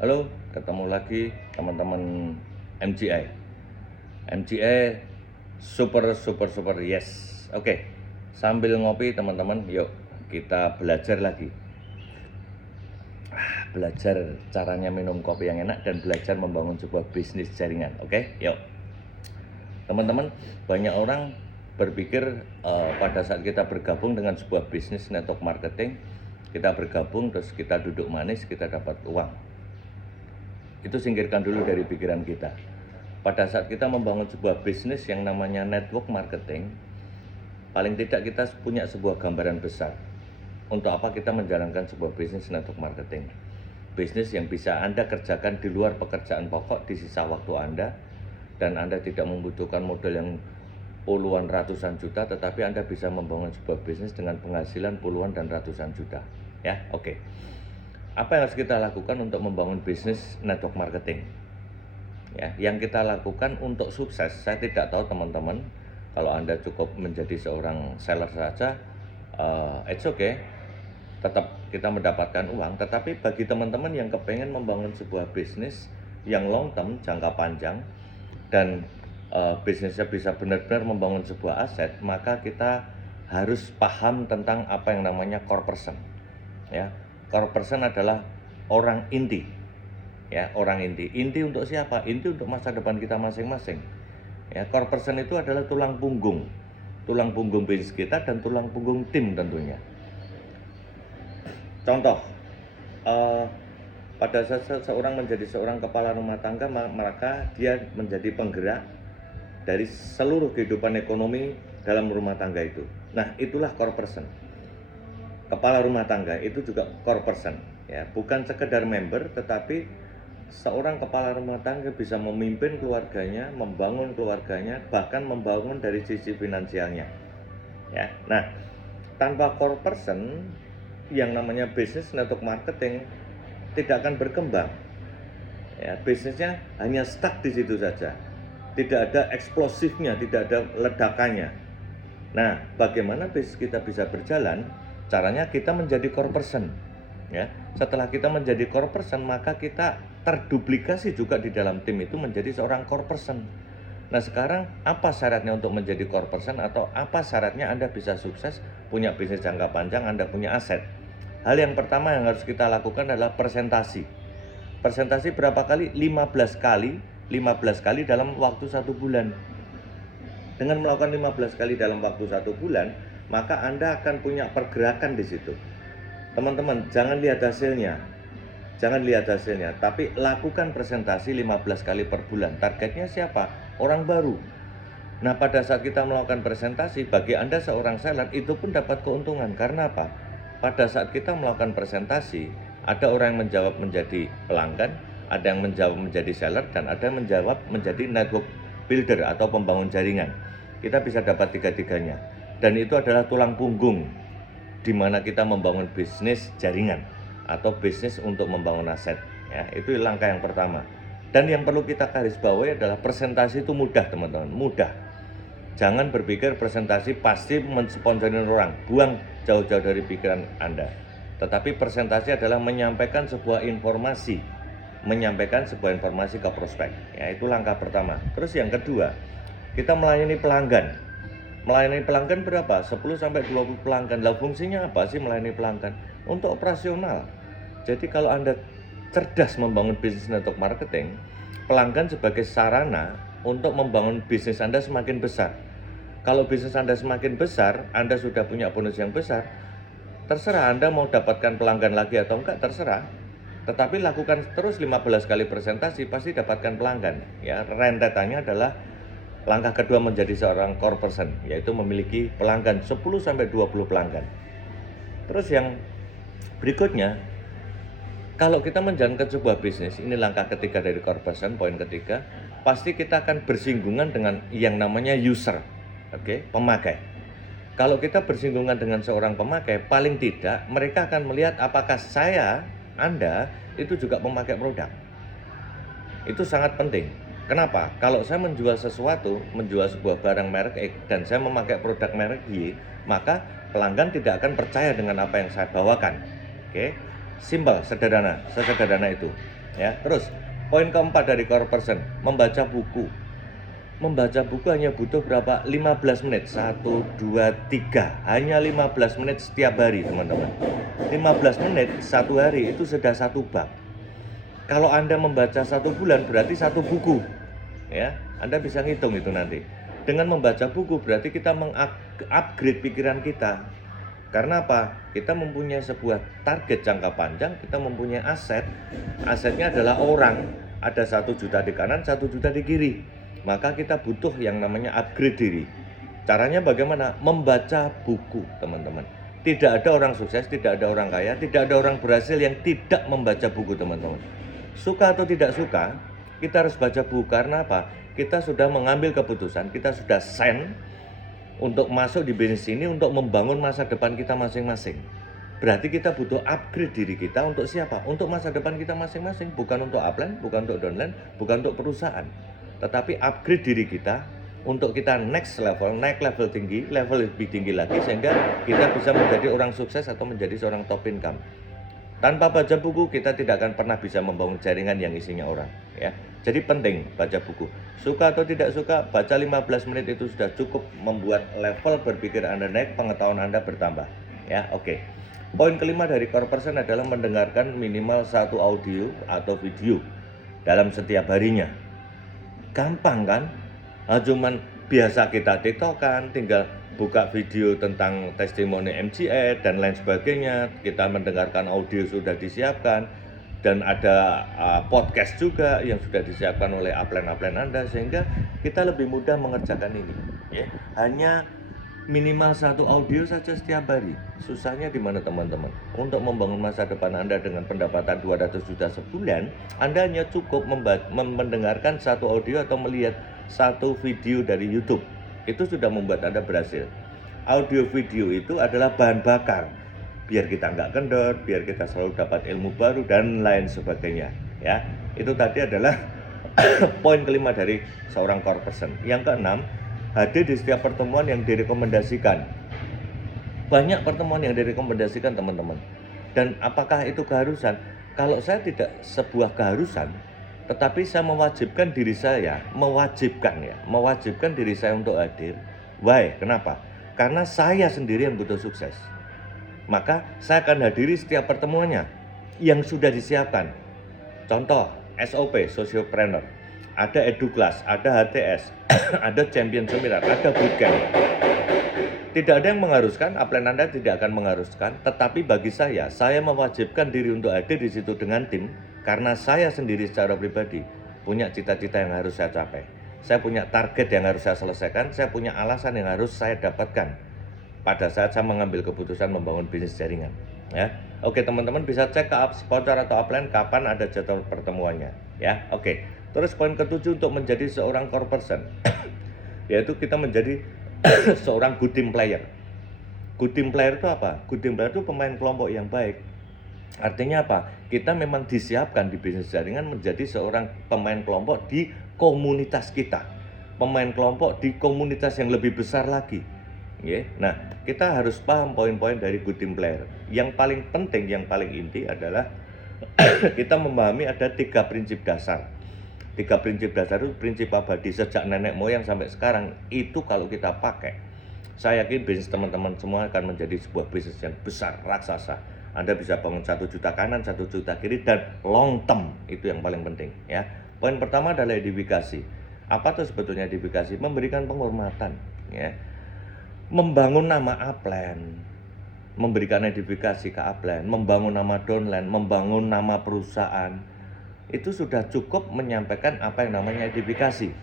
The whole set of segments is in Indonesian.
Halo, ketemu lagi teman-teman MGI. MGI super yes. Oke, sambil ngopi teman-teman, yuk kita belajar lagi. Belajar caranya minum kopi yang enak dan belajar membangun sebuah bisnis jaringan. Oke, yuk. Teman-teman, banyak orang berpikir pada saat kita bergabung dengan sebuah bisnis network marketing, kita bergabung terus kita duduk manis, kita dapat uang. Itu singkirkan dulu dari pikiran kita. Pada saat kita membangun sebuah bisnis yang namanya network marketing, paling tidak kita punya sebuah gambaran besar. Untuk apa kita menjalankan sebuah bisnis network marketing? Bisnis yang bisa Anda kerjakan di luar pekerjaan pokok di sisa waktu Anda, dan Anda tidak membutuhkan modal yang puluhan ratusan juta, tetapi Anda bisa membangun sebuah bisnis dengan penghasilan puluhan dan ratusan juta. Ya, oke. Apa yang harus kita lakukan untuk membangun bisnis network marketing? Ya, yang kita lakukan untuk sukses, saya tidak tahu teman-teman, kalau Anda cukup menjadi seorang seller saja, it's okay, tetap kita mendapatkan uang. Tetapi bagi teman-teman yang kepengen membangun sebuah bisnis yang long term, jangka panjang, dan bisnisnya bisa benar-benar membangun sebuah aset, maka kita harus paham tentang apa yang namanya core person. Ya, core person adalah orang inti. Ya, orang inti. Inti untuk siapa? Inti untuk masa depan kita masing-masing. Ya, core person itu adalah tulang punggung bisnis kita dan tulang punggung tim tentunya. Contoh, pada saat seseorang menjadi seorang kepala rumah tangga, maka dia menjadi penggerak dari seluruh kehidupan ekonomi dalam rumah tangga itu. Nah, itulah core person. Kepala rumah tangga itu juga core person, ya, bukan sekedar member, tetapi seorang kepala rumah tangga bisa memimpin keluarganya, membangun keluarganya, bahkan membangun dari sisi finansialnya. Ya, nah, tanpa core person, yang namanya bisnis network marketing tidak akan berkembang. Ya, bisnisnya hanya stuck di situ saja, tidak ada eksplosifnya, tidak ada ledakannya. Nah, bagaimana bisnis kita bisa berjalan? Caranya kita menjadi core person. Ya, setelah kita menjadi core person, maka kita terduplikasi juga di dalam tim itu menjadi seorang core person. Nah, sekarang apa syaratnya untuk menjadi core person, atau apa syaratnya Anda bisa sukses, punya bisnis jangka panjang, Anda punya aset? Hal yang pertama yang harus kita lakukan adalah presentasi. Presentasi berapa kali? 15 kali. 15 kali dalam waktu 1 bulan. Dengan melakukan 15 kali dalam waktu 1 bulan, maka Anda akan punya pergerakan di situ. Teman-teman, jangan lihat hasilnya, tapi lakukan presentasi 15 kali per bulan. Targetnya siapa? Orang baru. Nah, pada saat kita melakukan presentasi, bagi Anda seorang seller, itu pun dapat keuntungan. Karena apa? Pada saat kita melakukan presentasi, ada orang yang menjawab menjadi pelanggan, ada yang menjawab menjadi seller, dan ada yang menjawab menjadi network builder atau pembangun jaringan. Kita bisa dapat tiga-tiganya. Dan itu adalah tulang punggung di mana kita membangun bisnis jaringan atau bisnis untuk membangun aset. Ya, itu langkah yang pertama. Dan yang perlu kita garis bawahi adalah presentasi itu mudah, teman-teman, mudah. Jangan berpikir presentasi pasti mensponsorin orang, buang jauh-jauh dari pikiran Anda. Tetapi presentasi adalah menyampaikan sebuah informasi, ke prospek. Ya, itu langkah pertama. Terus yang kedua, kita melayani pelanggan. Melayani pelanggan berapa? 10-20 pelanggan. Lah, fungsinya apa sih melayani pelanggan? Untuk operasional. Jadi kalau Anda cerdas membangun bisnis network marketing, pelanggan sebagai sarana untuk membangun bisnis Anda semakin besar. Kalau bisnis Anda semakin besar, Anda sudah punya bonus yang besar. Terserah Anda mau dapatkan pelanggan lagi atau enggak, terserah. Tetapi lakukan terus 15 kali presentasi, pasti dapatkan pelanggan. Ya, rentetannya adalah langkah kedua menjadi seorang core person, yaitu memiliki pelanggan 10-20 pelanggan. Terus yang berikutnya, kalau kita menjalankan sebuah bisnis, ini langkah ketiga dari core person, poin ketiga, pasti kita akan bersinggungan dengan yang namanya user, pemakai. Kalau kita bersinggungan dengan seorang pemakai, paling tidak mereka akan melihat apakah Anda itu juga pemakai produk. Itu sangat penting. Kenapa? Kalau saya menjual sesuatu, menjual sebuah barang merek X dan saya memakai produk merek Y, maka pelanggan tidak akan percaya dengan apa yang saya bawakan. Simpel, sederhana, sesederhana itu. Ya, terus poin keempat dari core person, membaca buku. Membaca buku hanya butuh berapa? 15 menit. 1, 2, 3. Hanya 15 menit setiap hari, teman-teman. 15 menit satu hari itu sudah satu bab. Kalau Anda membaca 1 bulan berarti 1 buku. Ya, Anda bisa ngitung itu nanti. Dengan membaca buku berarti kita mengupgrade pikiran kita. Karena apa? Kita mempunyai sebuah target jangka panjang, kita mempunyai aset. Asetnya adalah orang. Ada 1 juta di kanan, 1 juta di kiri. Maka kita butuh yang namanya upgrade diri. Caranya bagaimana? Membaca buku, teman-teman. Tidak ada orang sukses, tidak ada orang kaya, tidak ada orang berhasil yang tidak membaca buku, teman-teman. Suka atau tidak suka, kita harus baca buku. Karena apa? Kita sudah mengambil keputusan, kita sudah send untuk masuk di bisnis ini untuk membangun masa depan kita masing-masing. Berarti kita butuh upgrade diri kita untuk siapa? Untuk masa depan kita masing-masing. Bukan untuk upline, bukan untuk downline, bukan untuk perusahaan. Tetapi upgrade diri kita untuk kita next level, naik level tinggi, level lebih tinggi lagi, sehingga kita bisa menjadi orang sukses atau menjadi seorang top income. Tanpa baca buku kita tidak akan pernah bisa membangun jaringan yang isinya orang, ya. Jadi penting baca buku. Suka atau tidak suka, baca 15 menit itu sudah cukup membuat level berpikir Anda naik, pengetahuan Anda bertambah, ya. Oke. Poin kelima dari core person adalah mendengarkan minimal 1 audio atau video dalam setiap harinya. Gampang kan? Cuman biasa kita tiktokan, tinggal buka video tentang testimoni MGA dan lain sebagainya. Kita mendengarkan audio sudah disiapkan, dan ada podcast juga yang sudah disiapkan oleh upline-upline Anda, sehingga kita lebih mudah mengerjakan ini, ya. Hanya minimal 1 audio saja setiap hari. Susahnya di mana, teman-teman? Untuk membangun masa depan Anda dengan pendapatan 200 juta sebulan, Anda hanya cukup mendengarkan 1 audio atau melihat 1 video dari YouTube. Itu sudah membuat Anda berhasil. Audio video itu adalah bahan bakar biar kita nggak kendor, biar kita selalu dapat ilmu baru dan lain sebagainya, ya. Itu tadi adalah poin kelima dari seorang core person. Yang keenam, hadir di setiap pertemuan yang direkomendasikan. Banyak pertemuan yang direkomendasikan, teman-teman. Dan apakah itu keharusan? Kalau saya tidak sebuah keharusan, tetapi saya mewajibkan diri saya, mewajibkan diri saya untuk hadir. Why? Kenapa? Karena saya sendiri yang butuh sukses. Maka saya akan hadiri setiap pertemuannya yang sudah disiapkan. Contoh, SOP, Sociopreneur. Ada EduClass, ada HTS, ada Champion Seminar, ada Bootcamp. Tidak ada yang mengharuskan, upline Anda tidak akan mengharuskan, tetapi bagi saya mewajibkan diri untuk hadir di situ dengan tim, karena saya sendiri secara pribadi punya cita-cita yang harus saya capai. Saya punya target yang harus saya selesaikan, saya punya alasan yang harus saya dapatkan pada saat saya mengambil keputusan membangun bisnis jaringan, ya. Oke, teman-teman bisa cek ke sponsor atau upline kapan ada jadwal pertemuannya, ya. Oke. Terus poin ketujuh untuk menjadi seorang core person yaitu kita menjadi seorang good team player. Good team player itu apa? Good team player itu pemain kelompok yang baik. Artinya apa? Kita memang disiapkan di bisnis jaringan menjadi seorang pemain kelompok di komunitas kita. Pemain kelompok di komunitas yang lebih besar lagi. Nah, kita harus paham poin-poin dari good team player. Yang paling penting, yang paling inti adalah kita memahami ada 3 prinsip dasar. 3 prinsip dasar itu prinsip abadi sejak nenek moyang sampai sekarang. Itu kalau kita pakai, saya yakin bisnis teman-teman semua akan menjadi sebuah bisnis yang besar, raksasa. Anda bisa bangun 1 juta kanan, 1 juta kiri, dan long term. Itu yang paling penting, ya. Poin pertama adalah edifikasi. Apa tuh sebetulnya edifikasi? Memberikan penghormatan, ya. Membangun nama upline, memberikan edifikasi ke upline, membangun nama downline, membangun nama perusahaan. Itu sudah cukup menyampaikan apa yang namanya edifikasi.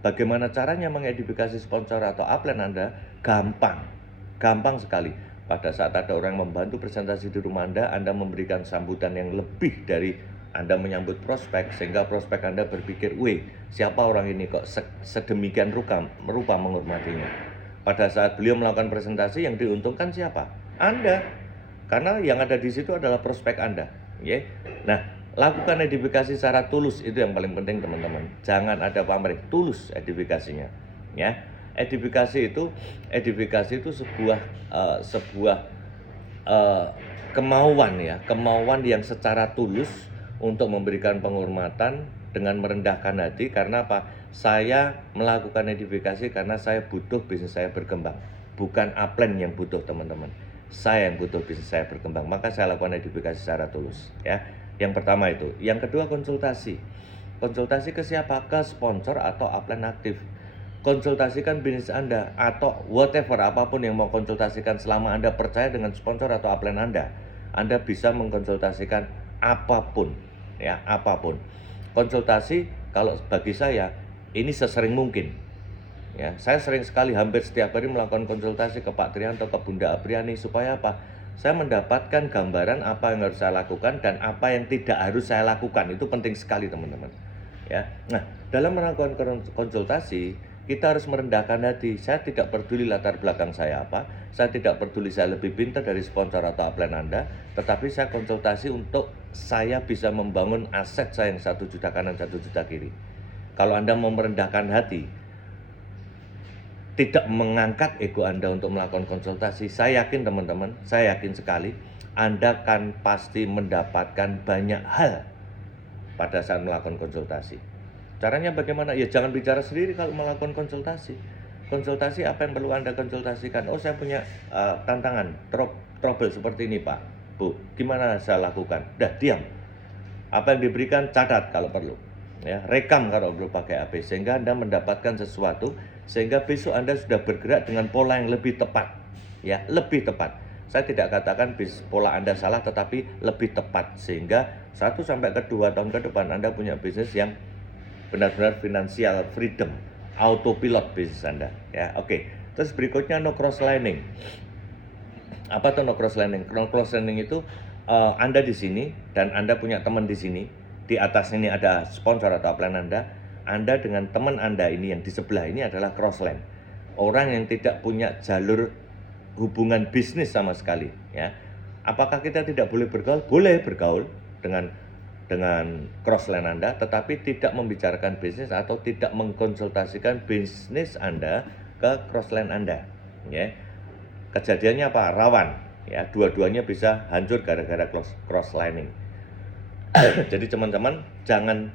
Bagaimana caranya mengedifikasi sponsor atau upline Anda? Gampang sekali. Pada saat ada orang membantu presentasi di rumah Anda memberikan sambutan yang lebih dari Anda menyambut prospek, sehingga prospek Anda berpikir, wih, siapa orang ini kok sedemikian rupa menghormatinya. Pada saat beliau melakukan presentasi, yang diuntungkan siapa? Anda. Karena yang ada di situ adalah prospek Anda, ya. Nah, lakukan edifikasi secara tulus, itu yang paling penting, teman-teman. Jangan ada pamrih, tulus edifikasinya, ya. Edifikasi itu sebuah kemauan, ya, kemauan yang secara tulus untuk memberikan penghormatan dengan merendahkan hati. Karena apa? Saya melakukan edifikasi karena saya butuh bisnis saya berkembang. Bukan upline yang butuh, teman-teman. Saya yang butuh bisnis saya berkembang. Maka saya lakukan edifikasi secara tulus, ya. Yang pertama itu. Yang kedua, konsultasi. Konsultasi ke siapa? Ke sponsor atau upline aktif. Konsultasikan bisnis Anda atau whatever, apapun yang mau konsultasikan. Selama Anda percaya dengan sponsor atau upline Anda bisa mengkonsultasikan apapun, ya, apapun. Konsultasi kalau bagi saya ini sesering mungkin, ya. Saya sering sekali, hampir setiap hari melakukan konsultasi ke Pak Trianto, ke Bunda Apriani. Supaya apa? Saya mendapatkan gambaran apa yang harus saya lakukan dan apa yang tidak harus saya lakukan. Itu penting sekali, teman-teman, ya. Nah, dalam melakukan konsultasi, kita harus merendahkan hati. Saya tidak peduli latar belakang saya apa, saya tidak peduli saya lebih pintar dari sponsor atau upline Anda, tetapi saya konsultasi untuk saya bisa membangun aset saya yang 1 juta kanan 1 juta kiri. Kalau Anda mau merendahkan hati, tidak mengangkat ego Anda untuk melakukan konsultasi, saya yakin, teman-teman, saya yakin sekali Anda kan pasti mendapatkan banyak hal pada saat melakukan konsultasi. Caranya bagaimana? Ya jangan bicara sendiri kalau melakukan konsultasi. Konsultasi apa yang perlu Anda konsultasikan? Oh, saya punya tantangan, trouble seperti ini, Pak, Bu. Gimana saya lakukan? Dah, diam. Apa yang diberikan catat kalau perlu. Ya, rekam kalau perlu pakai HP, sehingga Anda mendapatkan sesuatu, sehingga besok Anda sudah bergerak dengan pola yang lebih tepat. Ya, lebih tepat. Saya tidak katakan pola Anda salah, tetapi lebih tepat, sehingga 1 sampai 2 tahun ke depan Anda punya bisnis yang benar-benar financial freedom, autopilot bisnis Anda, ya. Oke. Terus berikutnya, no cross lining. Apa tuh no cross lining? No cross lining itu Anda di sini dan Anda punya teman di sini. Di atas ini ada sponsor atau upline Anda dengan teman Anda ini yang di sebelah ini adalah cross line. Orang yang tidak punya jalur hubungan bisnis sama sekali, ya. Apakah kita tidak boleh bergaul? Boleh bergaul dengan cross line Anda, tetapi tidak membicarakan bisnis atau tidak mengkonsultasikan bisnis Anda ke cross line Anda, ya. Kejadiannya apa? Rawan, ya. Dua-duanya bisa hancur gara-gara cross lining. Jadi teman-teman, jangan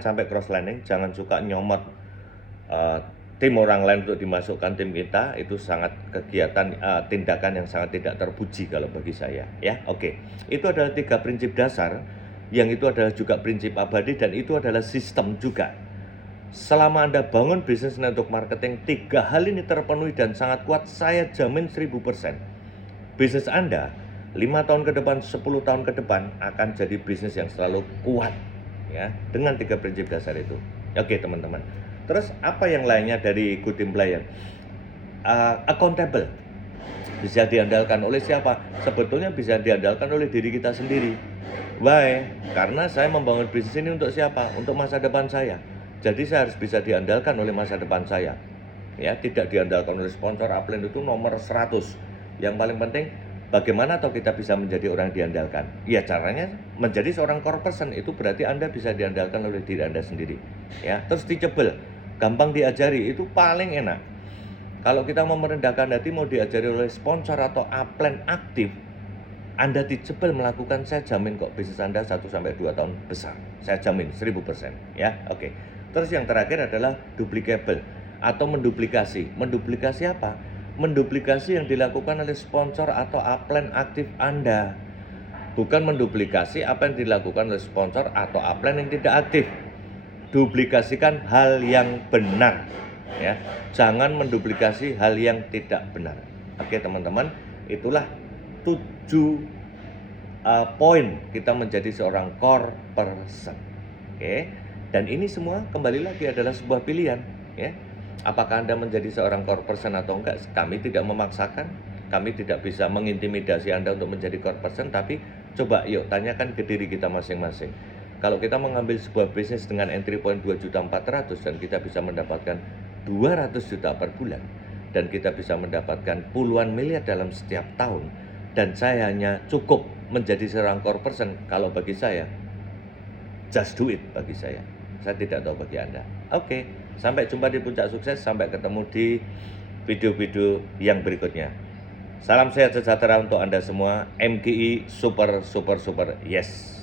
sampai cross lining, jangan suka nyomot tim orang lain untuk dimasukkan tim kita. Itu sangat kegiatan tindakan yang sangat tidak terpuji kalau bagi saya, ya. Oke. Itu adalah 3 prinsip dasar, yang itu adalah juga prinsip abadi, dan itu adalah sistem juga. Selama Anda bangun bisnis network marketing, 3 hal ini terpenuhi dan sangat kuat, saya jamin 1000%. Bisnis Anda 5 tahun ke depan, 10 tahun ke depan akan jadi bisnis yang selalu kuat, ya, dengan 3 prinsip dasar itu. Oke, teman-teman. Terus apa yang lainnya dari good team player? Accountable. Bisa diandalkan oleh siapa? Sebetulnya bisa diandalkan oleh diri kita sendiri. Why? Karena saya membangun bisnis ini untuk siapa? Untuk masa depan saya. Jadi saya harus bisa diandalkan oleh masa depan saya. Ya, tidak diandalkan oleh sponsor, upline itu nomor 100. Yang paling penting, bagaimana atau kita bisa menjadi orang diandalkan? Ya, caranya menjadi seorang core person. Itu berarti Anda bisa diandalkan oleh diri Anda sendiri. Ya, terus teachable, gampang diajari, itu paling enak. Kalau kita mau merendahkan hati, mau diajari oleh sponsor atau upline aktif, Anda teachable melakukan, saya jamin kok bisnis Anda 1 sampai 2 tahun besar. Saya jamin 1000%, ya. Oke. Terus yang terakhir adalah duplicable atau menduplikasi. Menduplikasi apa? Menduplikasi yang dilakukan oleh sponsor atau upline aktif Anda. Bukan menduplikasi apa yang dilakukan oleh sponsor atau upline yang tidak aktif. Duplikasikan hal yang benar, ya. Jangan menduplikasi hal yang tidak benar. Oke, teman-teman, itulah 7 poin kita menjadi seorang core person. Oke. Dan ini semua kembali lagi adalah sebuah pilihan, ya. Apakah Anda menjadi seorang core person atau enggak? Kami tidak memaksakan, kami tidak bisa mengintimidasi Anda untuk menjadi core person, tapi coba yuk tanyakan ke diri kita masing-masing. Kalau kita mengambil sebuah bisnis dengan entry point 2.400.000 dan kita bisa mendapatkan 200 juta per bulan, dan kita bisa mendapatkan puluhan miliar dalam setiap tahun, dan saya hanya cukup menjadi seorang core person, kalau bagi saya just do it. Bagi saya tidak tahu bagi Anda. Oke, sampai jumpa di Puncak Sukses, sampai ketemu di video-video yang berikutnya. Salam sehat sejahtera untuk Anda semua. MGI super yes.